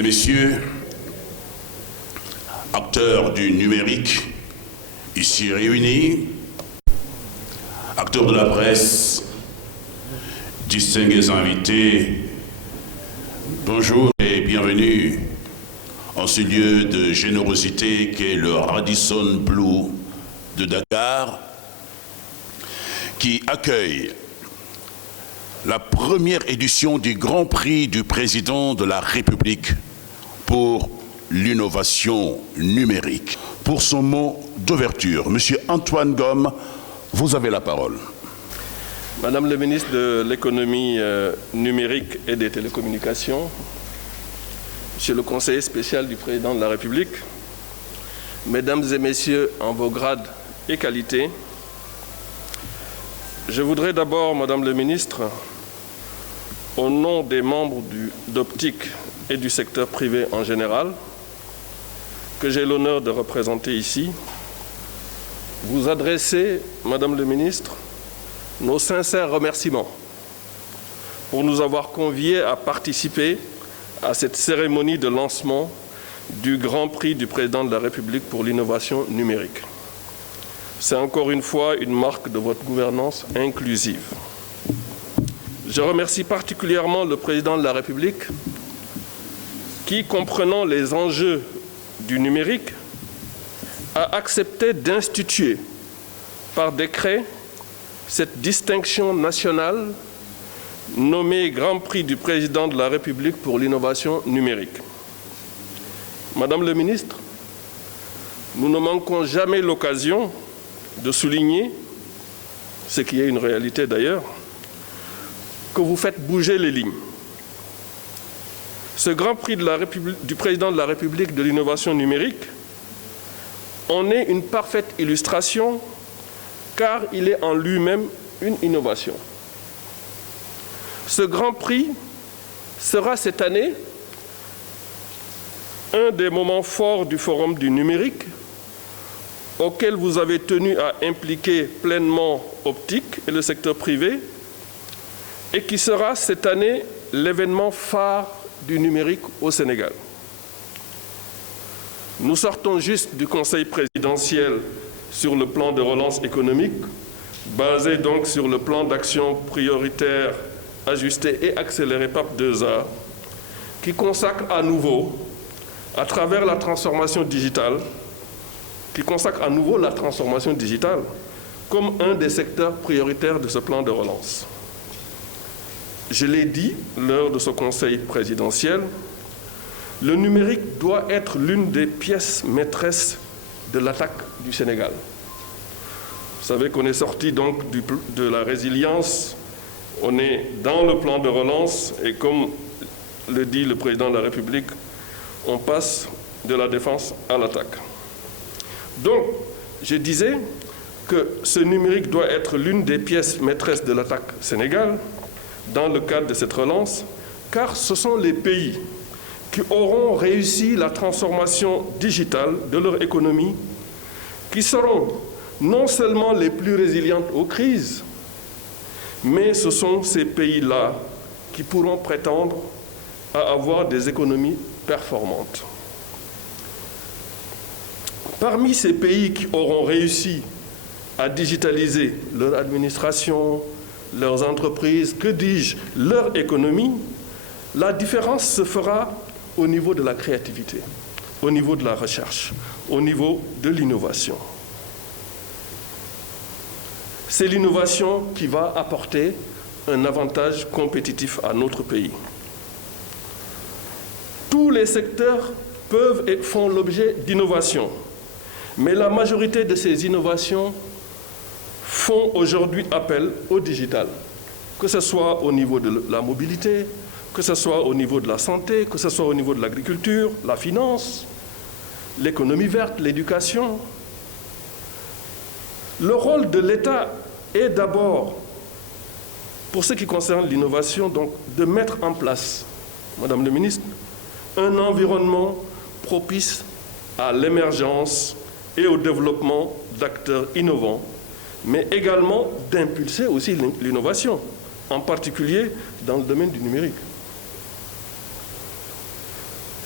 et messieurs, acteurs du numérique ici réunis, acteurs de la presse, distingués invités, bonjour et bienvenue en ce lieu de générosité qu'est le Radisson Blu de Dakar, qui accueille la première édition du Grand Prix du Président de la République pour l'innovation numérique. Pour son mot d'ouverture, Monsieur Antoine Gomme, vous avez la parole. Madame le ministre de l'économie numérique et des télécommunications, Monsieur le conseiller spécial du Président de la République, Mesdames et Messieurs en vos grades et qualités, je voudrais d'abord, Madame le ministre, au nom des membres d'Optique et du secteur privé en général, que j'ai l'honneur de représenter ici, vous adresser, Madame le ministre, nos sincères remerciements pour nous avoir conviés à participer à cette cérémonie de lancement du Grand Prix du Président de la République pour l'innovation numérique. C'est encore une fois une marque de votre gouvernance inclusive. Je remercie particulièrement le Président de la République qui, comprenant les enjeux du numérique, a accepté d'instituer par décret cette distinction nationale nommée Grand Prix du Président de la République pour l'innovation numérique. Madame le ministre, nous ne manquons jamais l'occasion de souligner, ce qui est une réalité d'ailleurs, que vous faites bouger les lignes. Ce Grand Prix du Président de la République de l'innovation numérique en est une parfaite illustration car il est en lui-même une innovation. Ce Grand Prix sera cette année un des moments forts du Forum du numérique auquel vous avez tenu à impliquer pleinement Optique et le secteur privé et qui sera cette année l'événement phare du numérique au Sénégal. Nous sortons juste du Conseil présidentiel sur le plan de relance économique, basé donc sur le plan d'action prioritaire ajusté et accéléré PAP 2A, qui consacre à nouveau, à travers la transformation digitale, comme un des secteurs prioritaires de ce plan de relance. Je l'ai dit lors de ce conseil présidentiel, le numérique doit être l'une des pièces maîtresses de l'attaque du Sénégal. Vous savez qu'on est sorti donc de la résilience, on est dans le plan de relance et comme le dit le président de la République, on passe de la défense à l'attaque. Donc, je disais que ce numérique doit être l'une des pièces maîtresses de l'attaque Sénégal dans le cadre de cette relance, car ce sont les pays qui auront réussi la transformation digitale de leur économie qui seront non seulement les plus résilientes aux crises, mais ce sont ces pays-là qui pourront prétendre à avoir des économies performantes. Parmi ces pays qui auront réussi à digitaliser leur administration, leurs entreprises, que dis-je, leur économie, la différence se fera au niveau de la créativité, au niveau de la recherche, au niveau de l'innovation. C'est l'innovation qui va apporter un avantage compétitif à notre pays. Tous les secteurs peuvent et font l'objet d'innovations, mais la majorité de ces innovations font aujourd'hui appel au digital, que ce soit au niveau de la mobilité, que ce soit au niveau de la santé, que ce soit au niveau de l'agriculture, la finance, l'économie verte, l'éducation. Le rôle de l'État est d'abord, pour ce qui concerne l'innovation, donc de mettre en place, Madame le ministre, un environnement propice à l'émergence et au développement d'acteurs innovants, mais également d'impulser aussi l'innovation, en particulier dans le domaine du numérique.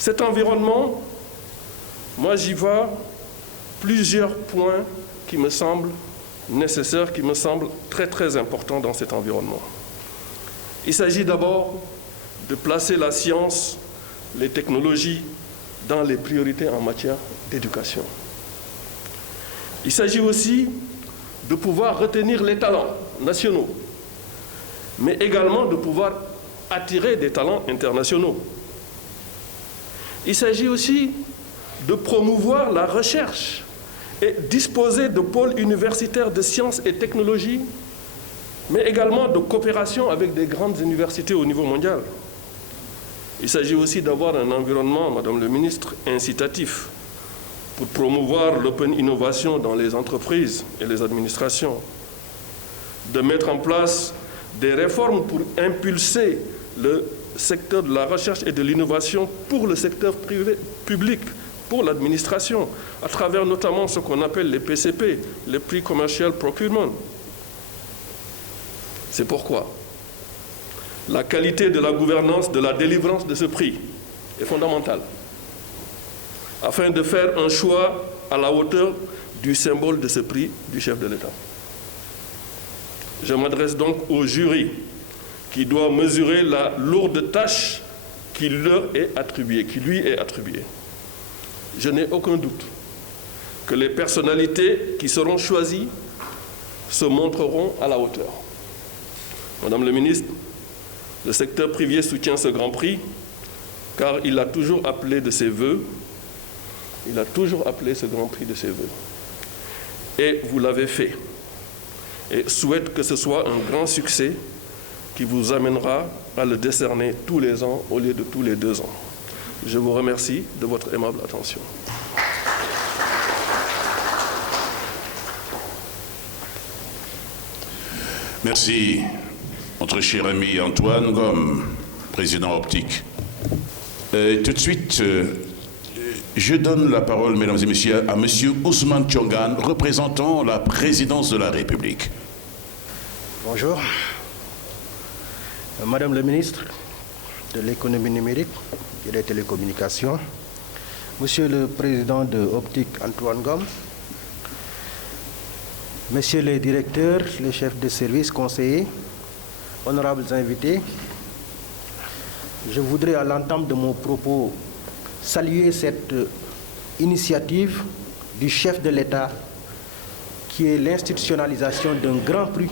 Cet environnement, moi j'y vois plusieurs points qui me semblent nécessaires, qui me semblent très très importants dans cet environnement. Il s'agit d'abord de placer la science, les technologies dans les priorités en matière d'éducation. Il s'agit aussi de pouvoir retenir les talents nationaux, mais également de pouvoir attirer des talents internationaux. Il s'agit aussi de promouvoir la recherche et disposer de pôles universitaires de sciences et technologies, mais également de coopération avec des grandes universités au niveau mondial. Il s'agit aussi d'avoir un environnement, Madame le ministre, incitatif pour promouvoir l'open innovation dans les entreprises et les administrations, de mettre en place des réformes pour impulser le secteur de la recherche et de l'innovation pour le secteur privé, public, pour l'administration, à travers notamment ce qu'on appelle les PCP, les Pre-Commercial Procurement. C'est pourquoi la qualité de la gouvernance, de la délivrance de ce prix est fondamentale, afin de faire un choix à la hauteur du symbole de ce prix du chef de l'État. Je m'adresse donc au jury qui doit mesurer la lourde tâche qui leur est attribuée, qui lui est attribuée. Je n'ai aucun doute que les personnalités qui seront choisies se montreront à la hauteur. Madame le ministre, le secteur privé soutient ce grand prix car il a toujours appelé de ses vœux, il a toujours appelé ce grand prix de ses vœux. Et vous l'avez fait. Et souhaite que ce soit un grand succès qui vous amènera à le décerner tous les ans au lieu de tous les 2 ans. Je vous remercie de votre aimable attention. Merci, notre cher ami Antoine Ngom, président Optique. Tout de suite, je donne la parole, mesdames et messieurs, à monsieur Ousmane Thiongane, représentant la présidence de la République. Bonjour. Madame le ministre de l'économie numérique et des télécommunications, monsieur le président de Optique Antoine Ngom, messieurs les directeurs, les chefs de service, conseillers, honorables invités, je voudrais à l'entame de mon propos saluer cette initiative du chef de l'État qui est l'institutionnalisation d'un grand prix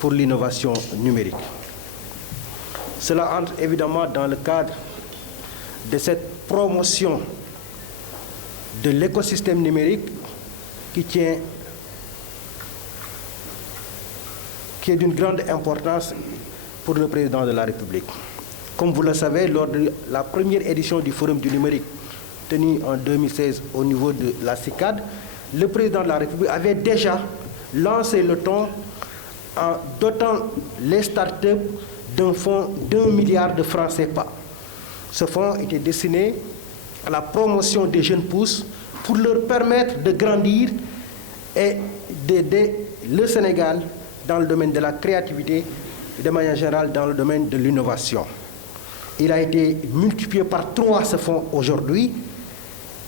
pour l'innovation numérique. Cela entre évidemment dans le cadre de cette promotion de l'écosystème numérique qui est d'une grande importance pour le président de la République. Comme vous le savez, lors de la première édition du Forum du numérique tenu en 2016 au niveau de la CICAD, le président de la République avait déjà lancé le ton en dotant les startups d'un fonds d'1 milliard de francs CFA. Ce fonds était destiné à la promotion des jeunes pousses pour leur permettre de grandir et d'aider le Sénégal dans le domaine de la créativité et de manière générale dans le domaine de l'innovation. Il a été multiplié par 3 ce fonds aujourd'hui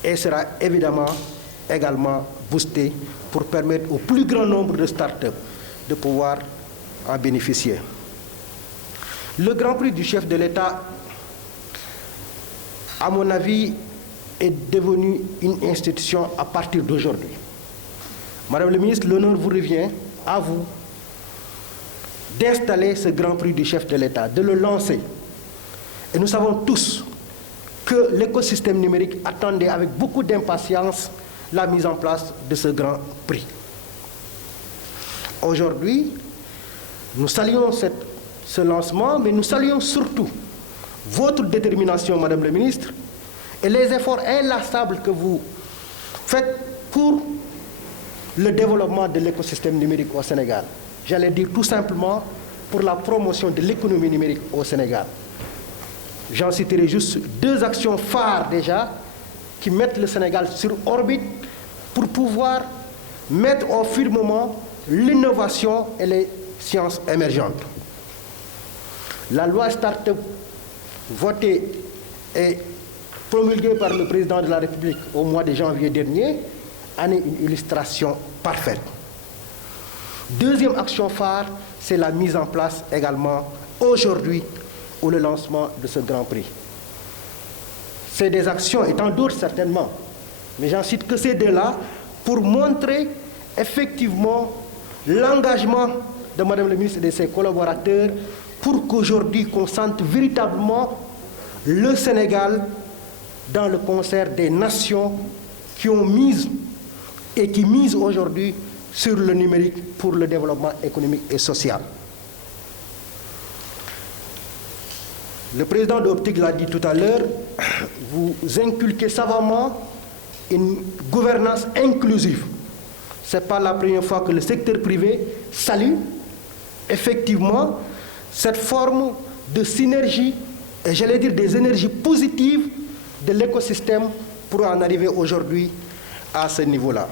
et sera évidemment également boosté pour permettre au plus grand nombre de startups de pouvoir en bénéficier. Le Grand Prix du chef de l'État, à mon avis, est devenu une institution à partir d'aujourd'hui. Madame le ministre, l'honneur vous revient à vous d'installer ce Grand Prix du chef de l'État, de le lancer. Et nous savons tous que l'écosystème numérique attendait avec beaucoup d'impatience la mise en place de ce Grand Prix. Aujourd'hui, nous saluons ce lancement, mais nous saluons surtout votre détermination, Madame le ministre, et les efforts inlassables que vous faites pour le développement de l'écosystème numérique au Sénégal. J'allais dire tout simplement pour la promotion de l'économie numérique au Sénégal. J'en citerai juste 2 actions phares déjà qui mettent le Sénégal sur orbite pour pouvoir mettre au firmament l'innovation et les sciences émergentes. La loi Start-up votée et promulguée par le président de la République au mois de janvier dernier en est une illustration parfaite. Deuxième action phare, c'est la mise en place également aujourd'hui ou le lancement de ce Grand Prix. C'est des actions, et tant d'autres certainement, mais j'en cite que ces deux-là pour montrer effectivement l'engagement de Madame le ministre et de ses collaborateurs pour qu'aujourd'hui qu'on sente véritablement le Sénégal dans le concert des nations qui ont mis et qui misent aujourd'hui sur le numérique pour le développement économique et social. Le président d'Optic l'a dit tout à l'heure, vous inculquez savamment une gouvernance inclusive. Ce n'est pas la première fois que le secteur privé salue effectivement cette forme de synergie et j'allais dire des énergies positives de l'écosystème pour en arriver aujourd'hui à ce niveau-là.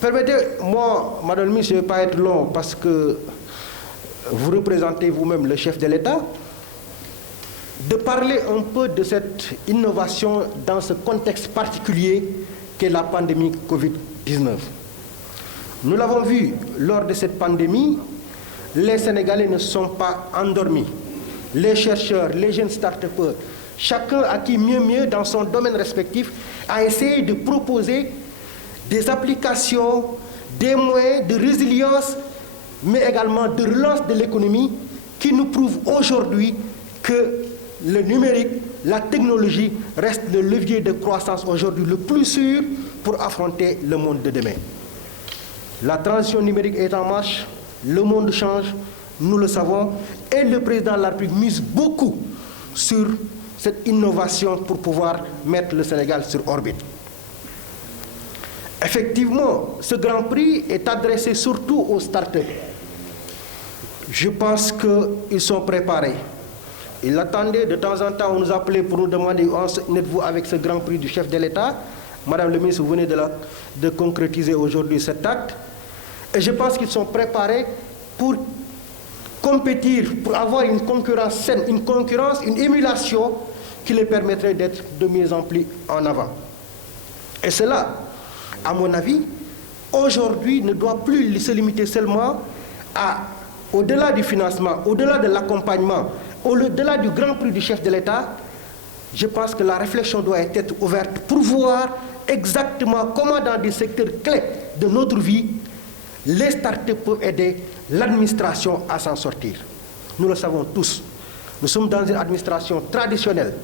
Permettez-moi, Madame la Ministre, je ne vais pas être long parce que vous représentez vous-même le chef de l'État, de parler un peu de cette innovation dans ce contexte particulier qu'est la pandémie Covid-19. Nous l'avons vu lors de cette pandémie, les Sénégalais ne sont pas endormis. Les chercheurs, les jeunes start-upers, chacun a qui mieux dans son domaine respectif a essayé de proposer des applications, des moyens de résilience, mais également de relance de l'économie qui nous prouvent aujourd'hui que le numérique, la technologie reste le levier de croissance aujourd'hui le plus sûr pour affronter le monde de demain. La transition numérique est en marche, le monde change, nous le savons, et le président de la République mise beaucoup sur cette innovation pour pouvoir mettre le Sénégal sur orbite. Effectivement, ce Grand Prix est adressé surtout aux startups. Je pense qu'ils sont préparés. Ils attendaient, de temps en temps, on nous appelait pour nous demander où en êtes-vous avec ce Grand Prix du chef de l'État. Madame le ministre, vous venez de concrétiser aujourd'hui cet acte. Et je pense qu'ils sont préparés pour compétir, pour avoir une concurrence saine, une émulation qui les permettrait d'être de mieux en plus en avant. Et cela, à mon avis, aujourd'hui ne doit plus se limiter seulement au-delà du financement, au-delà de l'accompagnement, au-delà du Grand Prix du chef de l'État. Je pense que la réflexion doit être ouverte pour voir exactement comment dans des secteurs clés de notre vie, les startups peuvent aider l'administration à s'en sortir. Nous le savons tous. Nous sommes dans une administration traditionnelle.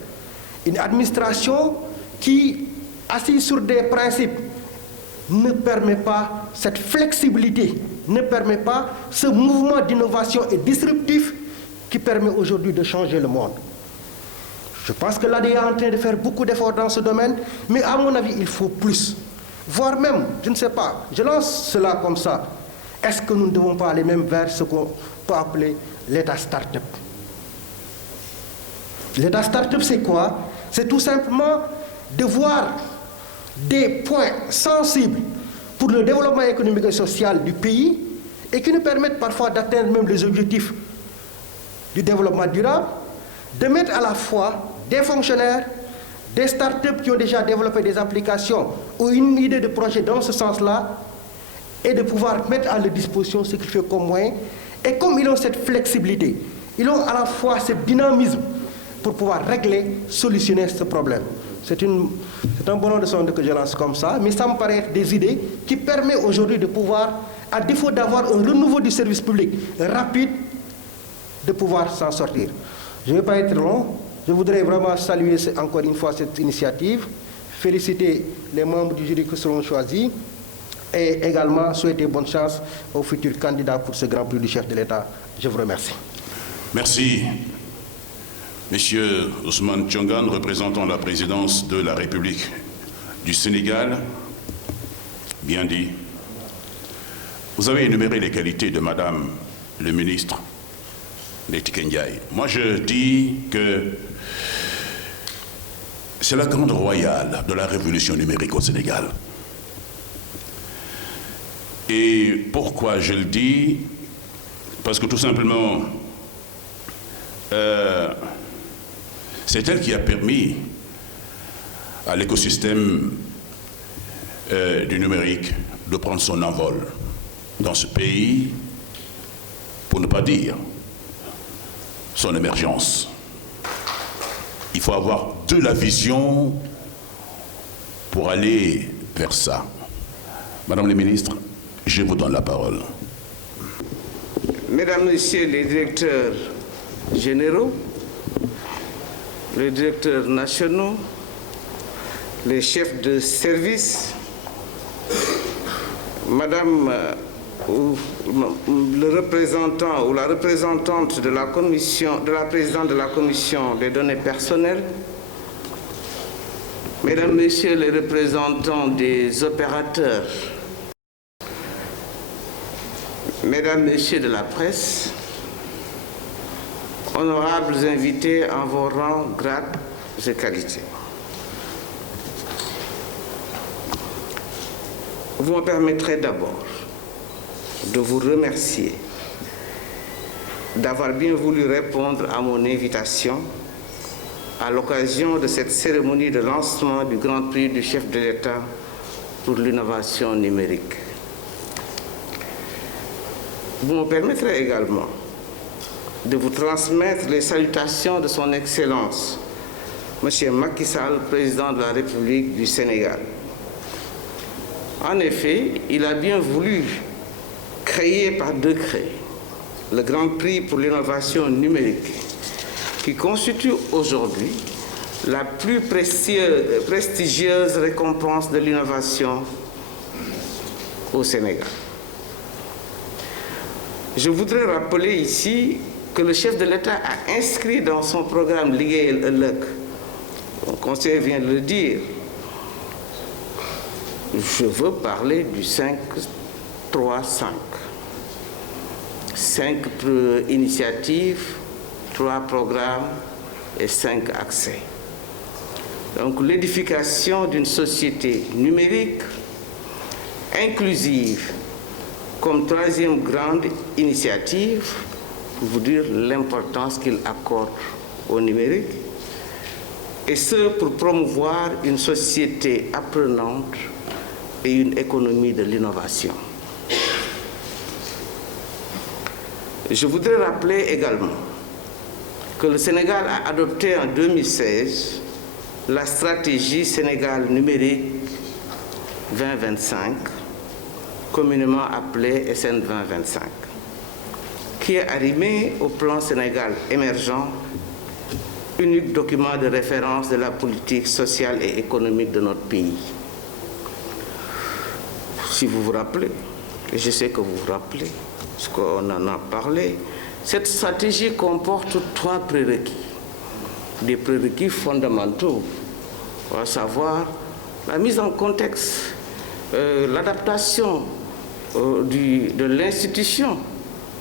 Une administration qui, assise sur des principes, ne permet pas cette flexibilité, ne permet pas ce mouvement d'innovation et disruptif qui permet aujourd'hui de changer le monde. Je pense que l'ADE est en train de faire beaucoup d'efforts dans ce domaine, mais à mon avis, il faut plus. Voire même, je ne sais pas, je lance cela comme ça. Est-ce que nous ne devons pas aller même vers ce qu'on peut appeler l'État start-up? L'État start-up, c'est quoi? C'est tout simplement de voir des points sensibles pour le développement économique et social du pays et qui nous permettent parfois d'atteindre même les objectifs du développement durable, de mettre à la fois des fonctionnaires, des startups qui ont déjà développé des applications ou une idée de projet dans ce sens-là et de pouvoir mettre à leur disposition ce qu'il fait comme moyen. Et comme ils ont cette flexibilité, ils ont à la fois ce dynamisme pour pouvoir régler, solutionner ce problème. C'est un bon de son que je lance comme ça, mais ça me paraît être des idées qui permettent aujourd'hui de pouvoir, à défaut d'avoir un renouveau du service public rapide, de pouvoir s'en sortir. Je ne vais pas être long. Je voudrais vraiment saluer encore une fois cette initiative, féliciter les membres du jury qui seront choisis et également souhaiter bonne chance aux futurs candidats pour ce Grand Prix du chef de l'État. Je vous remercie. Merci. Monsieur Ousmane Thiongane, représentant la présidence de la République du Sénégal, bien dit. Vous avez énuméré les qualités de Madame le ministre Ndeye Ndiaye. Moi, je dis que c'est la grande royale de la révolution numérique au Sénégal. Et pourquoi je le dis? Parce que tout simplement, C'est elle qui a permis à l'écosystème du numérique de prendre son envol dans ce pays, pour ne pas dire son émergence. Il faut avoir de la vision pour aller vers ça. Madame la ministre, je vous donne la parole. Mesdames, Messieurs les directeurs généraux, les directeurs nationaux, les chefs de service, Madame le représentant ou la représentante de la commission, de la présidente de la commission des données personnelles, Mesdames, Messieurs les représentants des opérateurs, Mesdames, Messieurs de la presse, honorables invités en vos rangs, grades et qualités. Vous me permettrez d'abord de vous remercier d'avoir bien voulu répondre à mon invitation à l'occasion de cette cérémonie de lancement du Grand Prix du chef de l'État pour l'innovation numérique. Vous me permettrez également de vous transmettre les salutations de son Excellence, M. Macky Sall, président de la République du Sénégal. En effet, il a bien voulu créer par décret le Grand Prix pour l'innovation numérique, qui constitue aujourd'hui la plus prestigieuse récompense de l'innovation au Sénégal. Je voudrais rappeler ici que le chef de l'État a inscrit dans son programme Liggéeyal Ëllëg, le conseiller vient de le dire, je veux parler du 5-3-5. 5 initiatives, 3 programmes et 5 accès. Donc l'édification d'une société numérique inclusive comme 3e grande initiative, pour vous dire l'importance qu'il accorde au numérique, et ce pour promouvoir une société apprenante et une économie de l'innovation. Je voudrais rappeler également que le Sénégal a adopté en 2016 la stratégie Sénégal numérique 2025, communément appelée SN 2025, qui est arrimée au plan Sénégal émergent, unique document de référence de la politique sociale et économique de notre pays. Si vous vous rappelez, et je sais que vous vous rappelez, parce qu'on en a parlé, cette stratégie comporte 3 prérequis, des prérequis fondamentaux, à savoir la mise en contexte, l'adaptation de l'institution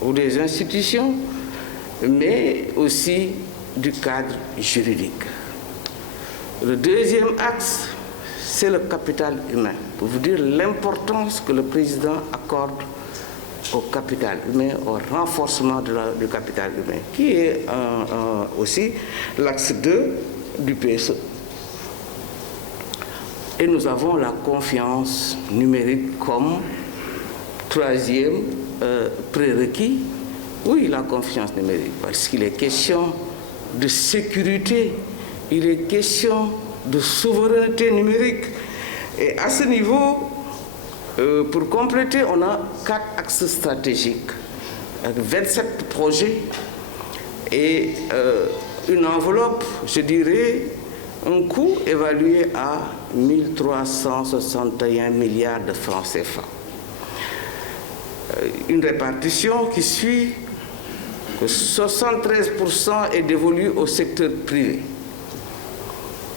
ou des institutions, mais aussi du cadre juridique. Le deuxième axe, c'est le capital humain, pour vous dire l'importance que le président accorde au capital humain, au renforcement du capital humain, qui est aussi l'axe 2 du PSE. Et nous avons la confiance numérique comme 3e prérequis. Oui, la confiance numérique, parce qu'il est question de sécurité, il est question de souveraineté numérique. Et à ce niveau, pour compléter, on a 4 axes stratégiques, avec 27 projets et une enveloppe, je dirais, un coût évalué à 1361 milliards de francs CFA. Une répartition qui suit que 73% est dévolu au secteur privé,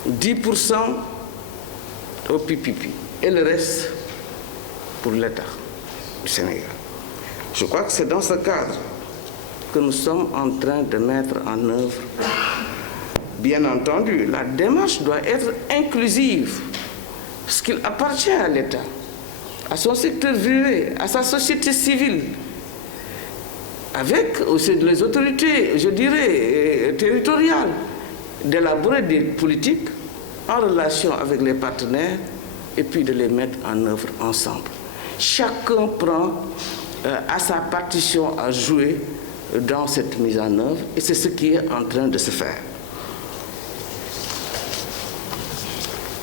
10% au PPP et le reste pour l'État du Sénégal. Je crois que c'est dans ce cadre que nous sommes en train de mettre en œuvre. Bien entendu, la démarche doit être inclusive, parce qu'il appartient à l'État, à son secteur privé, à sa société civile, avec aussi les autorités, je dirais, territoriales, d'élaborer des politiques en relation avec les partenaires et puis de les mettre en œuvre ensemble. Chacun prend à sa partition à jouer dans cette mise en œuvre et c'est ce qui est en train de se faire.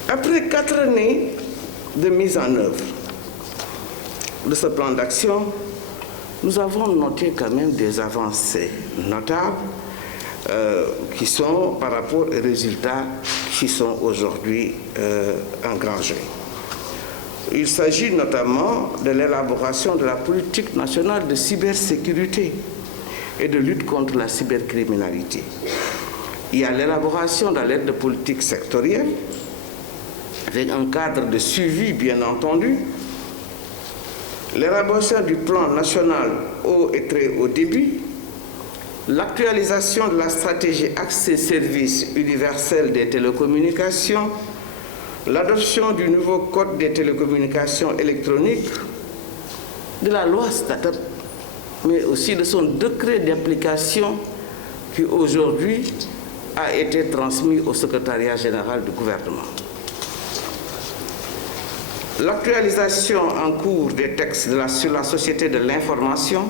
Après 4 années de mise en œuvre de ce plan d'action, nous avons noté quand même des avancées notables qui sont par rapport aux résultats qui sont aujourd'hui engrangés. Il s'agit notamment de l'élaboration de la politique nationale de cybersécurité et de lutte contre la cybercriminalité. Il y a l'élaboration de l'aide de politique sectorielle avec un cadre de suivi bien entendu, l'élaboration du plan national haut et très haut débit, l'actualisation de la stratégie accès services universels des télécommunications, l'adoption du nouveau code des télécommunications électroniques, de la loi Start-up, mais aussi de son décret d'application qui aujourd'hui a été transmis au secrétariat général du gouvernement. L'actualisation en cours des textes sur la société de l'information,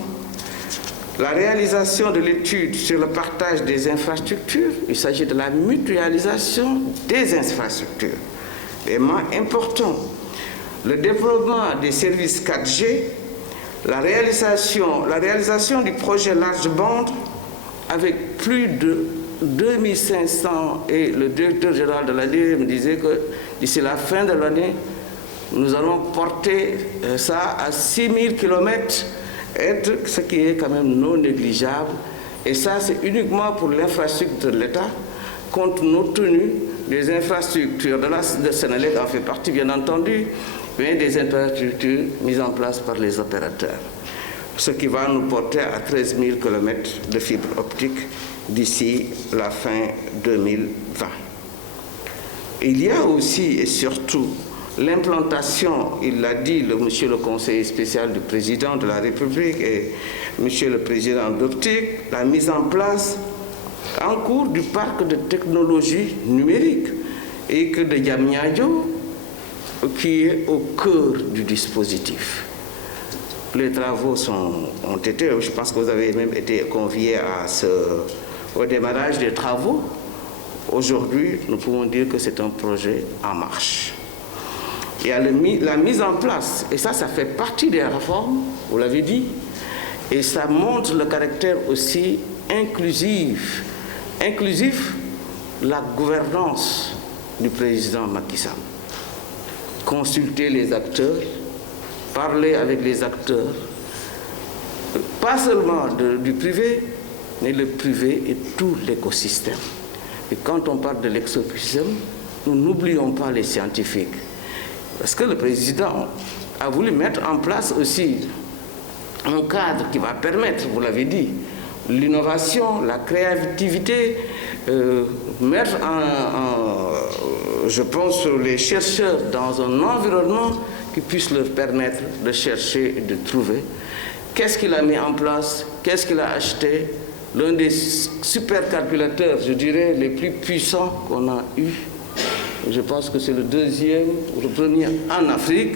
la réalisation de l'étude sur le partage des infrastructures, il s'agit de la mutualisation des infrastructures, vraiment important, le développement des services 4G, la réalisation du projet large bande avec plus de 2500 et le directeur général de l'ADE me disait que d'ici la fin de l'année, nous allons porter ça à 6000 km, ce qui est quand même non négligeable. Et ça, c'est uniquement pour l'infrastructure de l'État, compte tenu des infrastructures de Sénélec en fait partie, bien entendu, mais des infrastructures mises en place par les opérateurs. Ce qui va nous porter à 13 000 km de fibre optique d'ici la fin 2020. Il y a aussi et surtout l'implantation, il l'a dit, monsieur le conseiller spécial du président de la République et monsieur le président d'Optique, la mise en place en cours du parc de technologie numérique et que de Diamniadio, qui est au cœur du dispositif. Les travaux ont été, je pense que vous avez même été conviés au démarrage des travaux. Aujourd'hui, nous pouvons dire que c'est un projet en marche. Il y a la mise en place, et ça fait partie des réformes, vous l'avez dit, et ça montre le caractère aussi inclusif, la gouvernance du président Macky Sall. Consulter les acteurs, parler avec les acteurs, pas seulement du privé, mais le privé et tout l'écosystème. Et quand on parle de l'écosystème, nous n'oublions pas les scientifiques. Parce que le président a voulu mettre en place aussi un cadre qui va permettre, vous l'avez dit, l'innovation, la créativité, mettre je pense, les chercheurs dans un environnement qui puisse leur permettre de chercher et de trouver. Qu'est-ce qu'il a mis en place? Qu'est-ce qu'il a acheté? L'un des supercalculateurs, je dirais, les plus puissants qu'on a eu. Je pense que c'est le deuxième ou le premier en Afrique,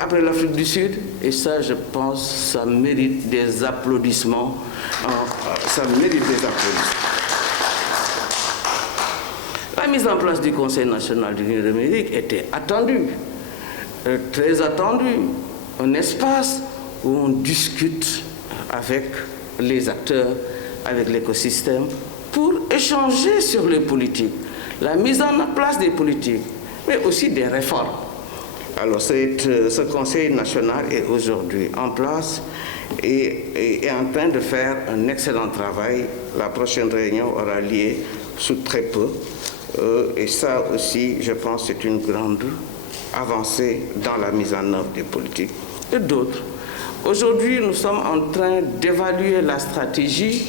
après l'Afrique du Sud. Et ça, je pense, ça mérite des applaudissements. Ça mérite des applaudissements. La mise en place du Conseil national du numérique était attendue, très attendue. Un espace où on discute avec les acteurs, avec l'écosystème, pour échanger sur les politiques. La mise en place des politiques, mais aussi des réformes. Alors ce Conseil national est aujourd'hui en place et est en train de faire un excellent travail. La prochaine réunion aura lieu sous très peu. Et ça aussi, je pense, c'est une grande avancée dans la mise en œuvre des politiques. Et d'autres. Aujourd'hui, nous sommes en train d'évaluer la stratégie.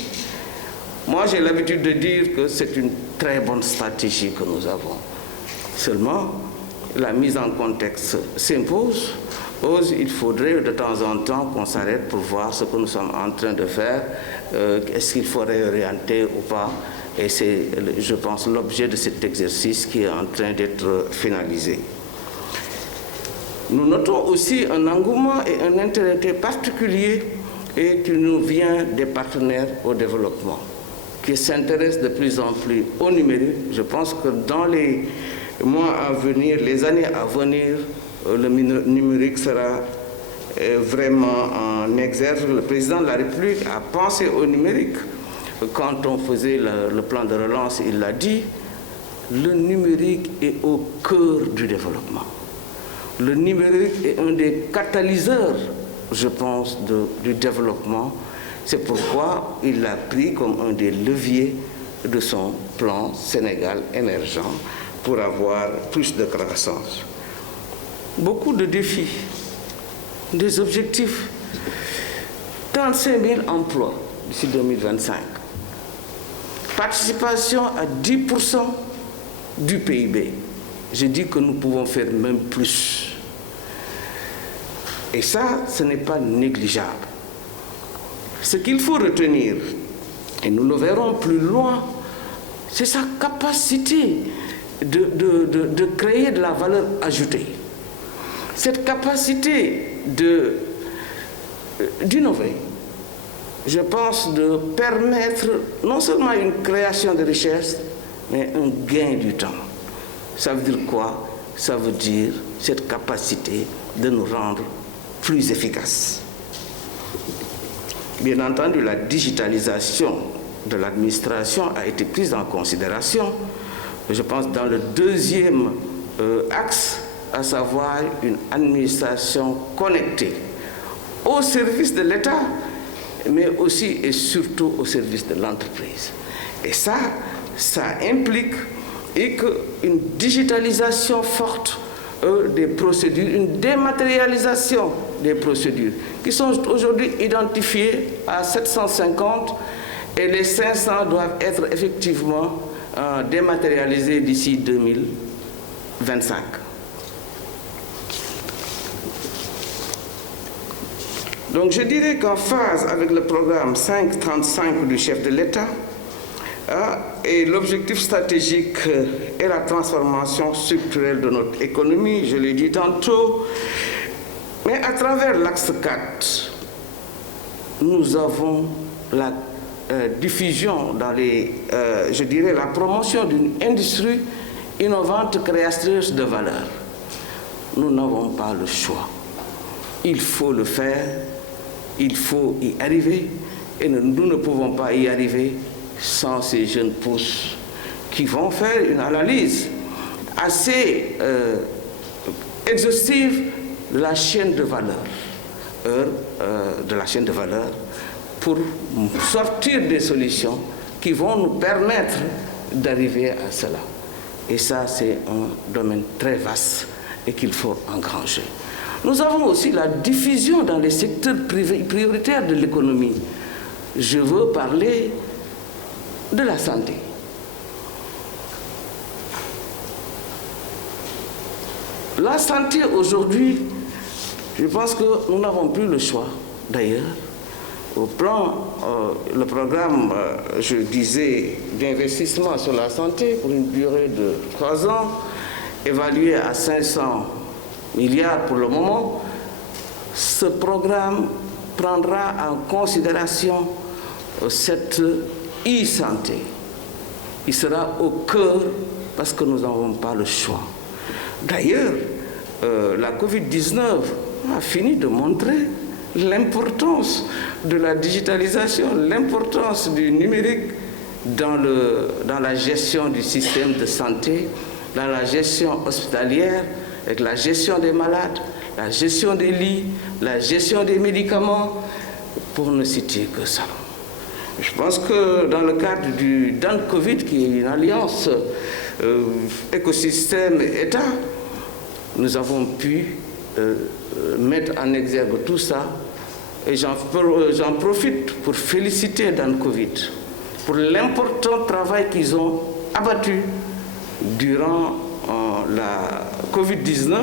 Moi, j'ai l'habitude de dire que c'est une très bonne stratégie que nous avons. Seulement, la mise en contexte s'impose. Il faudrait de temps en temps qu'on s'arrête pour voir ce que nous sommes en train de faire. Est-ce qu'il faut réorienter ou pas? Et c'est, je pense, l'objet de cet exercice qui est en train d'être finalisé. Nous notons aussi un engouement et un intérêt particulier et qui nous vient des partenaires au développement, qui s'intéressent de plus en plus au numérique. Je pense que dans les mois à venir, les années à venir, le numérique sera vraiment en exergue. Le président de la République a pensé au numérique. Quand on faisait le plan de relance, il l'a dit, le numérique est au cœur du développement. Le numérique est un des catalyseurs, je pense, du développement. C'est pourquoi il l'a pris comme un des leviers de son plan Sénégal émergent pour avoir plus de croissance. Beaucoup de défis, des objectifs, 35 000 emplois d'ici 2025. Participation à 10% du PIB. Je dis que nous pouvons faire même plus. Et ça, ce n'est pas négligeable. Ce qu'il faut retenir, et nous le verrons plus loin, c'est sa capacité de créer de la valeur ajoutée. Cette capacité d'innover. Je pense de permettre non seulement une création de richesse, mais un gain du temps. Ça veut dire quoi? Ça veut dire cette capacité de nous rendre plus efficaces. Bien entendu, la digitalisation de l'administration a été prise en considération, je pense, dans le deuxième axe, à savoir une administration connectée au service de l'État, mais aussi et surtout au service de l'entreprise. Et ça implique une digitalisation forte des procédures, une dématérialisation des procédures, qui sont aujourd'hui identifiées à 750 et les 500 doivent être effectivement dématérialisées d'ici 2025. Donc je dirais qu'en phase avec le programme 535 du chef de l'État et l'objectif stratégique est la transformation structurelle de notre économie, je l'ai dit tantôt, mais à travers l'axe 4, nous avons la diffusion dans je dirais la promotion d'une industrie innovante créatrice de valeur. Nous n'avons pas le choix. Il faut le faire. Il faut y arriver et nous ne pouvons pas y arriver sans ces jeunes pousses qui vont faire une analyse assez exhaustive de la chaîne de valeur, pour sortir des solutions qui vont nous permettre d'arriver à cela. Et ça, c'est un domaine très vaste et qu'il faut engranger. Nous avons aussi la diffusion dans les secteurs prioritaires de l'économie. Je veux parler de la santé. La santé aujourd'hui, je pense que nous n'avons plus le choix d'ailleurs. Au plan, le programme, je disais, d'investissement sur la santé pour une durée de 3 ans, évalué à 500 milliards pour le moment, ce programme prendra en considération cette e-santé. Il sera au cœur parce que nous n'avons pas le choix. D'ailleurs, la Covid-19 a fini de montrer l'importance de la digitalisation, l'importance du numérique dans la gestion du système de santé, dans la gestion hospitalière, avec la gestion des malades, la gestion des lits, la gestion des médicaments, pour ne citer que ça. Je pense que dans le cadre du DAN Covid, qui est une alliance écosystème-État, nous avons pu mettre en exergue tout ça. Et j'en profite pour féliciter DAN Covid pour l'important travail qu'ils ont abattu durant la Covid-19.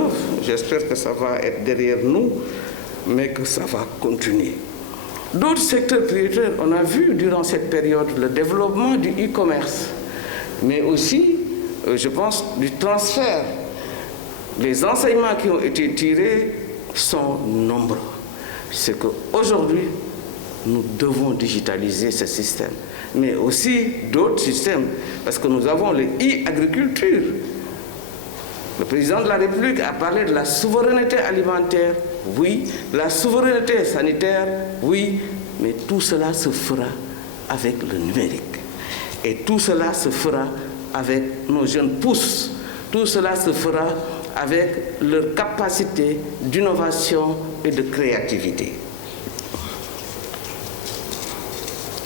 J'espère que ça va être derrière nous, mais que ça va continuer. d'autres secteurs prioritaires. On a vu durant cette période le développement du e-commerce, mais aussi, je pense, du transfert. Les enseignements qui ont été tirés sont nombreux. C'est qu'aujourd'hui, nous devons digitaliser ce système, mais aussi d'autres systèmes, parce que nous avons les e-agriculture. Le président de la République a parlé de la souveraineté alimentaire, oui, la souveraineté sanitaire, oui, mais tout cela se fera avec le numérique. Et tout cela se fera avec nos jeunes pousses, tout cela se fera avec leur capacité d'innovation et de créativité.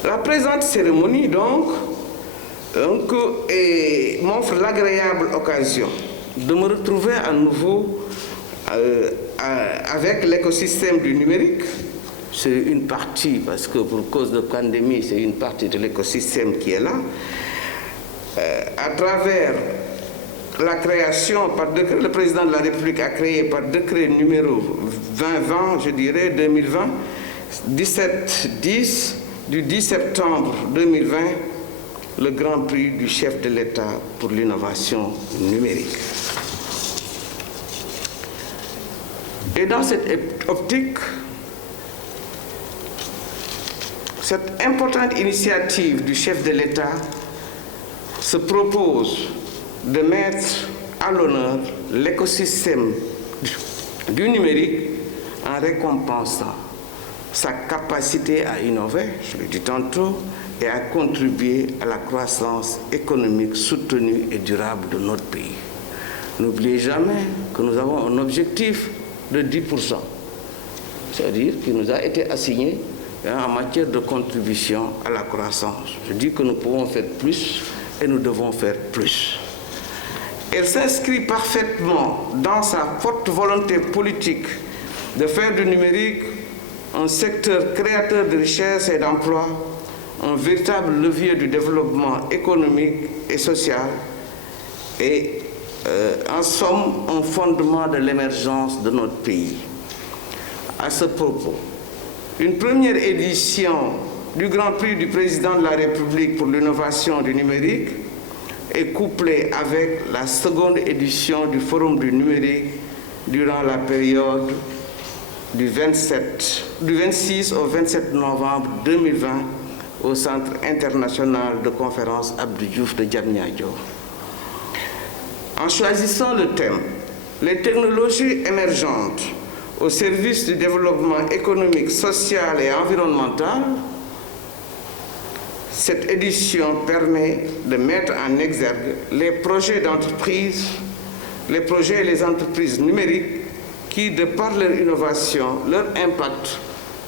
La présente cérémonie, donc, m'offre l'agréable occasion de me retrouver à nouveau avec l'écosystème du numérique. C'est une partie, parce que pour cause de pandémie, c'est une partie de l'écosystème qui est là, à travers la création par décret, le président de la République a créé par décret numéro 2020, je dirais, 2020, 1710, du 10 septembre 2020, le Grand Prix du chef de l'État pour l'innovation numérique. Et dans cette optique, cette importante initiative du chef de l'État se propose de mettre à l'honneur l'écosystème du numérique en récompensant sa capacité à innover, je l'ai dit tantôt, et à contribuer à la croissance économique soutenue et durable de notre pays. N'oubliez jamais que nous avons un objectif de 10%, c'est-à-dire qui nous a été assigné en matière de contribution à la croissance. Je dis que nous pouvons faire plus et nous devons faire plus. Elle s'inscrit parfaitement dans sa forte volonté politique de faire du numérique un secteur créateur de richesses et d'emplois, un véritable levier du développement économique et social et en somme un fondement de l'émergence de notre pays. À ce propos, une première édition du Grand Prix du Président de la République pour l'innovation du numérique est couplée avec la seconde édition du Forum du numérique durant la période du 26 au 27 novembre 2020 au Centre international de conférence Abdou Diouf de Diamniadio. En choisissant le thème « Les technologies émergentes au service du développement économique, social et environnemental », cette édition permet de mettre en exergue les projets d'entreprise, les projets et les entreprises numériques qui, de par leur innovation, leur impact,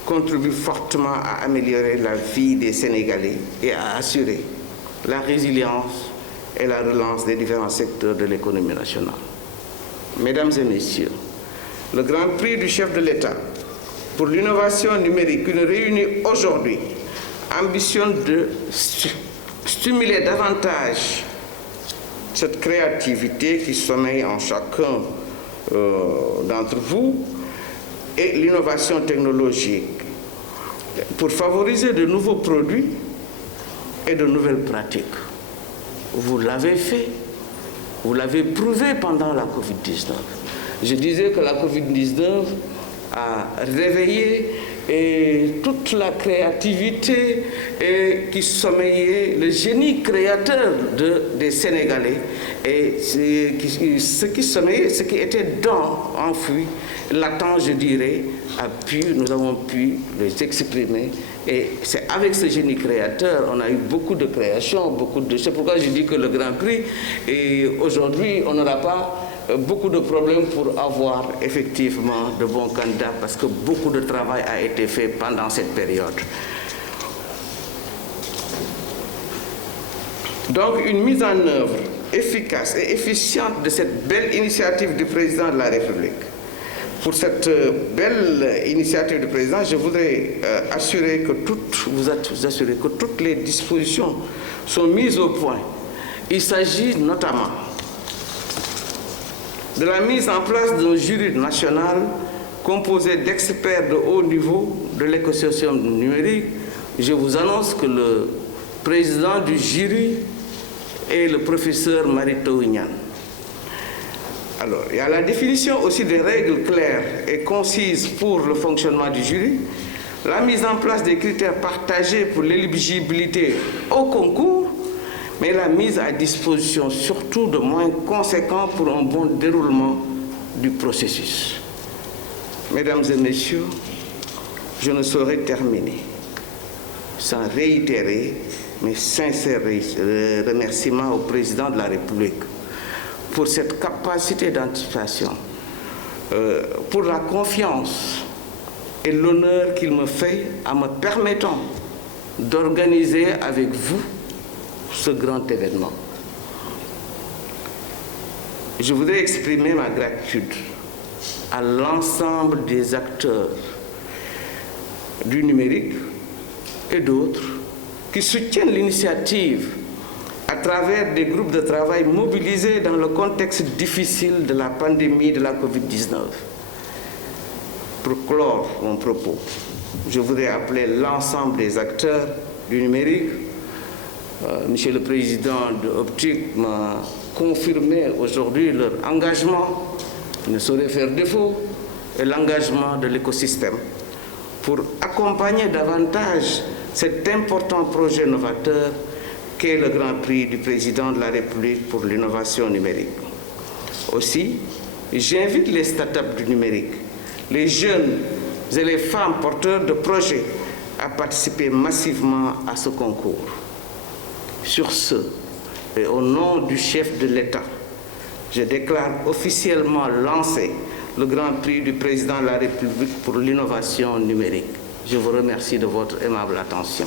contribuent fortement à améliorer la vie des Sénégalais et à assurer la résilience et la relance des différents secteurs de l'économie nationale. Mesdames et messieurs, le Grand Prix du chef de l'État pour l'innovation numérique qui nous réunit aujourd'hui ambitionne de stimuler davantage cette créativité qui sommeille en chacun d'entre vous et l'innovation technologique pour favoriser de nouveaux produits et de nouvelles pratiques. Vous l'avez fait, vous l'avez prouvé pendant la Covid-19. Je disais que la Covid-19 a réveillé toute la créativité qui sommeillait le génie créateur des Sénégalais et ce qui sommeillait, ce qui était enfoui, latent, je dirais, nous avons pu les exprimer. Et c'est avec ce génie créateur, on a eu beaucoup de créations, c'est pourquoi je dis que le Grand Prix, et aujourd'hui, on n'aura pas beaucoup de problèmes pour avoir effectivement de bons candidats parce que beaucoup de travail a été fait pendant cette période. Donc une mise en œuvre efficace et efficiente de cette belle initiative du président de la République. Pour cette belle initiative du président, je voudrais vous assurer que toutes les dispositions sont mises au point. Il s'agit notamment de la mise en place d'un jury national composée d'experts de haut niveau de l'écosystème numérique. Je vous annonce que le président du jury est le professeur Marito Ignan. Alors, il y a la définition aussi des règles claires et concises pour le fonctionnement du jury, la mise en place des critères partagés pour l'éligibilité au concours, mais la mise à disposition surtout de moyens conséquents pour un bon déroulement du processus. Mesdames et messieurs, je ne saurais terminer sans réitérer mes sincères remerciements au président de la République pour cette capacité d'anticipation, pour la confiance et l'honneur qu'il me fait en me permettant d'organiser avec vous ce grand événement. Je voudrais exprimer ma gratitude à l'ensemble des acteurs du numérique et d'autres qui soutiennent l'initiative à travers des groupes de travail mobilisés dans le contexte difficile de la pandémie de la Covid-19. Pour clore mon propos, je voudrais appeler l'ensemble des acteurs du numérique. Monsieur le Président de Optic m'a confirmé aujourd'hui leur engagement, qui ne saurait faire défaut, et l'engagement de l'écosystème pour accompagner davantage cet important projet novateur qu'est le Grand Prix du Président de la République pour l'innovation numérique. Aussi, j'invite les startups du numérique, les jeunes et les femmes porteurs de projets à participer massivement à ce concours. Sur ce, et au nom du chef de l'État, je déclare officiellement lancé le Grand Prix du Président de la République pour l'innovation numérique. Je vous remercie de votre aimable attention.